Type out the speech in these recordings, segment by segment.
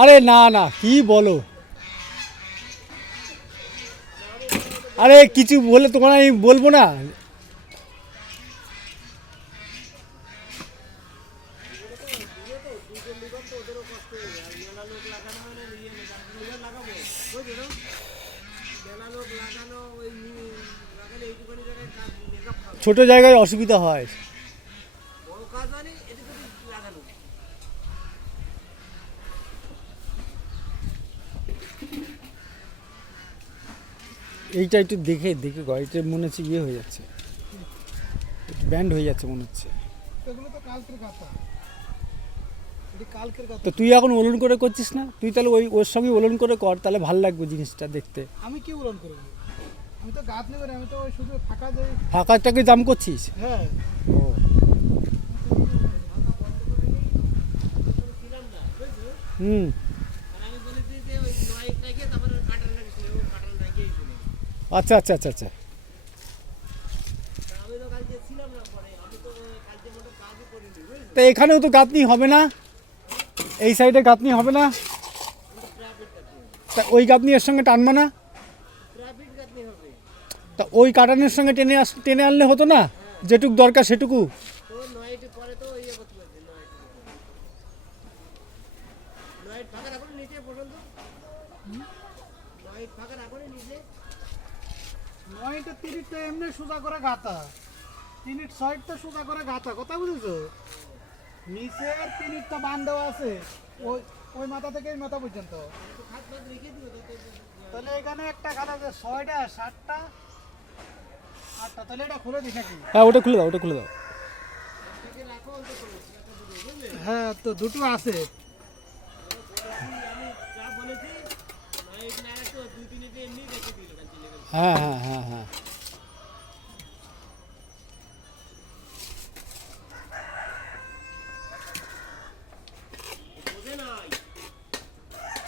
আরে না না, কি বলো? আরে কিছু বলে তোমার আমি বলব না। ছোট জায়গায় অসুবিধা হয়। এইটা একটু দেখে দেখে গো এটা মনে হচ্ছে ইয়ে হয়ে যাচ্ছে। একটু ব্যান্ড হয়ে যাচ্ছে মনে হচ্ছে। তো তুই এখন ওলন করে করছিস না? তুই তাহলে ওই ওর সঙ্গে ওলন করে কর তাহলে ভালো লাগবে জিনিসটা দেখতে। আমি কি উলন করব? আমি তো গাছ নেবে আমি তো শুধু ফাঁকা যাই ফাঁকাটাকে দাম করছিস? হ্যাঁ। ও। হুম। আচ্ছা আচ্ছা আচ্ছা আচ্ছা। তা এখানেও তো গাঁথনি হবে না। এই সাইডে গাঁথনি হবে না। তা ওই গাঁথনি এর সঙ্গে টানবে না। তা ওই কাটানোর সঙ্গে টেনে আস, টেনে আনলে হতো না? যেটুক দরকার সেটুকু। নয়টা তিরিশটা এমনি সোজা করে গাতা তিনিট ছয়টা সোজা করে গাতা কথা বুঝেছ? নিচের তিনিটটা বান দেওয়া আছে ওই ওই মাথা থেকে এই মাথা পর্যন্ত। তাহলে এখানে একটা খাত আছে ছয়টা সাতটা আটটা। তাহলে এটা খুলে দিই নাকি? হ্যাঁ ওটা খুলে দাও ওটা খুলে দাও। হ্যাঁ তো দুটো আছে। হ্যাঁ হ্যাঁ হ্যাঁ হ্যাঁ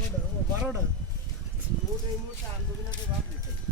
এলো আটটা অমনিতে এলো আটটা কয়টা কয়টা? ও বারোটা